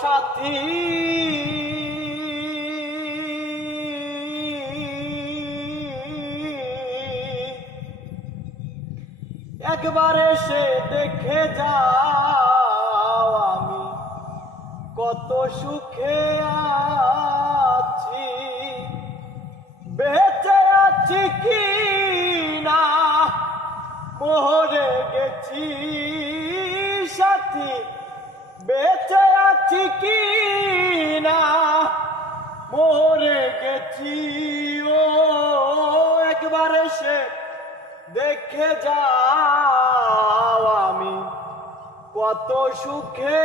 সাথী একবার এসে দেখে যাও আমি কত সুখে আছি, বেঁচে আছি কি না মরে গেছি সাথী, বেঁচে আছি কি না মরে গেছি। ও একবার এসে দেখে যাও আমি কত সুখে